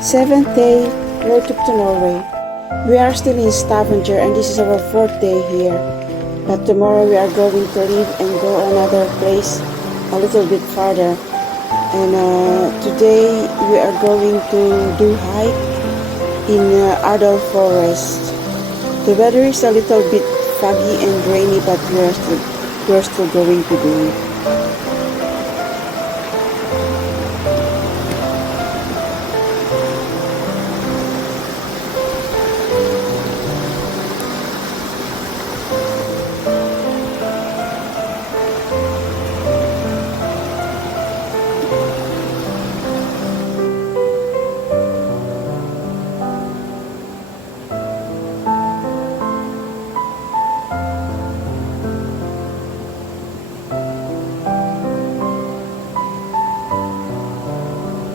Seventh day road trip to Norway. We are still in Stavanger and this is our fourth day here. But tomorrow we are going to leave and go another place a little bit farther. And today we are going to do hike in Ardal forest. The weather is a little bit foggy and rainy, but we are still going to do it.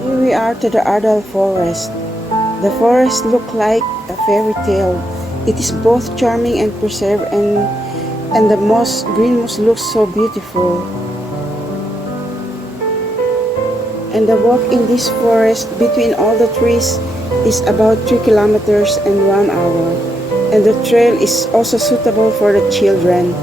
Here we are to the Ardal forest. The forest looks like a fairy tale. It is both charming and preserved, and the green moss looks so beautiful. And the walk in this forest between all the trees is about 3 kilometers and 1 hour. And the trail is also suitable for the children.